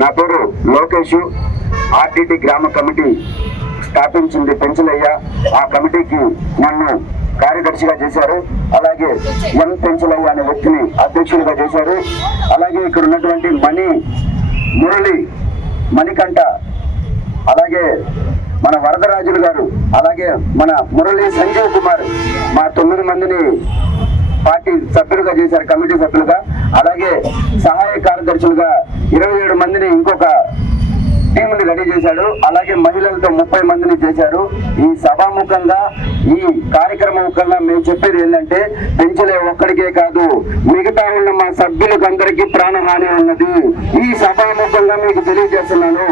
నా పేరు లోకేష్. ఆర్టీటీ గ్రామ కమిటీ స్థాపించింది పెంచలయ్య. ఆ కమిటీకి నన్ను కార్యదర్శిగా చేశారు. అలాగే ఎం పెంచలయ్య అనే వ్యక్తిని అధ్యక్షుడిగా చేశారు. అలాగే ఇక్కడ ఉన్నటువంటి మురళి, మణికంఠ, అలాగే మన వరదరాజులు గారు, అలాగే మన మురళి సంజీవ్ కుమార్, మా 9 మందిని పార్టీ సభ్యులుగా చేశారు, కమిటీ సభ్యులుగా. అలాగే సహాయ కార్యదర్శులుగా 27 మందిని ఇంకొక టీముని రెడీ చేశాడు. అలాగే మహిళలతో 30 మందిని చేశారు. ఈ సభాముఖంగా, ఈ కార్యక్రమముఖంగా మేము చెప్పేది ఏంటంటే, పెంచలే ఒక్కడికే కాదు, మిగతా ఉన్న మా సభ్యులకు అందరికీ ప్రాణహాని ఉన్నది. ఈ సభాముఖంగా మీకు తెలియజేస్తున్నాను,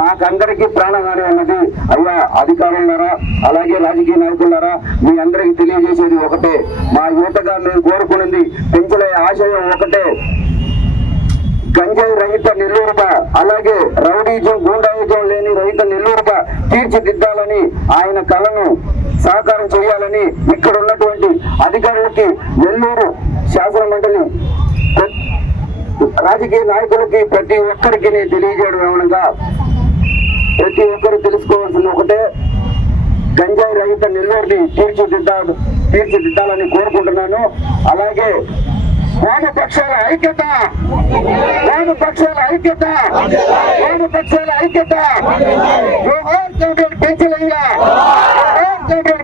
మాకందరికీ ప్రాణహాని ఉన్నది. అయ్యా అధికారులారా, అలాగే రాజకీయ నాయకులారా, మీ అందరికీ తెలియజేసేది ఒకటే, మా యువతగా మేము కోరుకున్నది, పెంచలే ఆశయం ఒకటే, గంజాయి రహిత నెల్లూరుగా, అలాగే రౌడీజం, గూండాయిజం లేని రహిత నెల్లూరుగా తీర్చిదిద్దాలని, ఆయన కళను సహకారం చేయాలని ఇక్కడ ఉన్నటువంటి అధికారులకి, నెల్లూరు శాసన మండలి రాజకీయ నాయకులకి, ప్రతి ఒక్కరికి తెలియజేయడం ఏమనగా, ప్రతి ఒక్కరు తెలుసుకోవాల్సింది ఒకటే, గంజాయి రహిత నెల్లూరుని తీర్చిదిద్దాలని కోరుకుంటున్నాను. అలాగే వామపక్షాల ఐక్యత, వామపక్షాల ఐక్యత, వామపక్షాల ఐక్యత. జోహార్ పెంచలయ్య, జోహార్